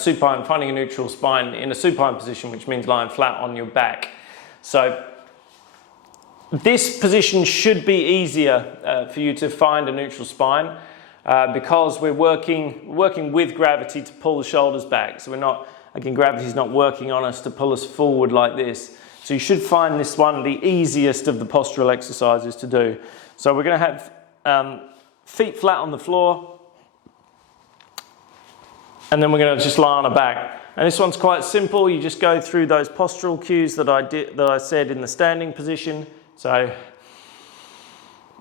Supine, finding a neutral spine in a supine position, which means lying flat on your back. So this position should be easier for you to find a neutral spine because we're working with gravity to pull the shoulders back. So we're not, again, gravity's not working on us to pull us forward like this. So you should find this one the easiest of the postural exercises to do. So we're going to have feet flat on the floor, and then we're going to just lie on our back. And this one's quite simple. You just go through those postural cues that I said in the standing position. So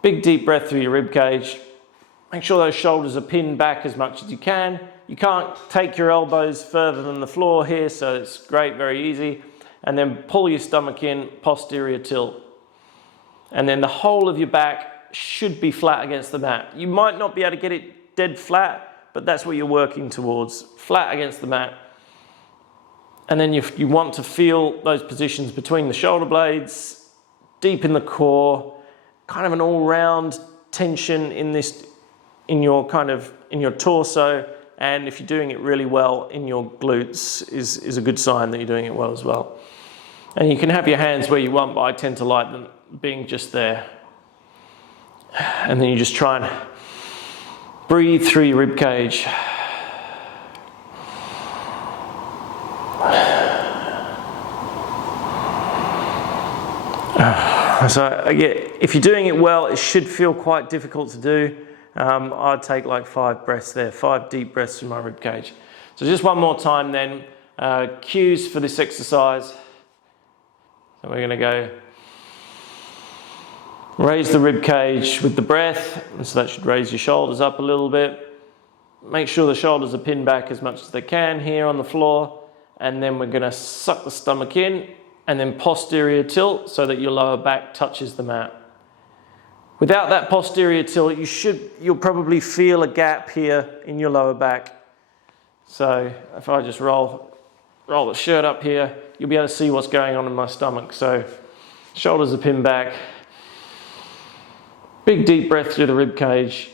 big deep breath through your rib cage. Make sure those shoulders are pinned back as much as you can. You can't take your elbows further than the floor here, so it's great, very easy. And then pull your stomach in, posterior tilt. And then the whole of your back should be flat against the mat. You might not be able to get it dead flat, but that's what you're working towards, flat against the mat. And then you want to feel those positions between the shoulder blades, deep in the core, kind of an all-round tension in your torso, and if you're doing it really well in your glutes is a good sign that you're doing it well as well. And you can have your hands where you want, but I tend to like them being just there. And then you just try and breathe through your rib cage. So again, if you're doing it well, it should feel quite difficult to do. I'd take like 5 breaths there, 5 deep breaths through my rib cage. So just one more time then, cues for this exercise. So we're going to go raise the rib cage with the breath, and so that should raise your shoulders up a little bit. Make sure the shoulders are pinned back as much as they can here on the floor, and then we're going to suck the stomach in and then posterior tilt so that your lower back touches the mat. Without that posterior tilt, you'll probably feel a gap here in your lower back. So if I just roll the shirt up here, you'll be able to see what's going on in my stomach. So shoulders are pinned back. Big deep breath through the rib cage.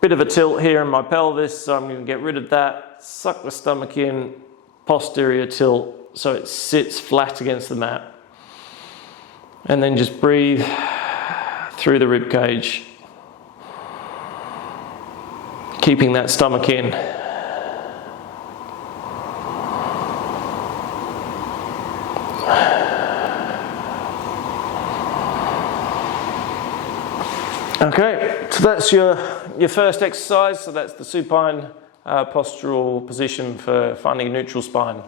Bit of a tilt here in my pelvis, so I'm going to get rid of that. Suck the stomach in, posterior tilt, so it sits flat against the mat. And then just breathe through the rib cage, keeping that stomach in. Okay, so that's your first exercise. So that's the supine postural position for finding a neutral spine.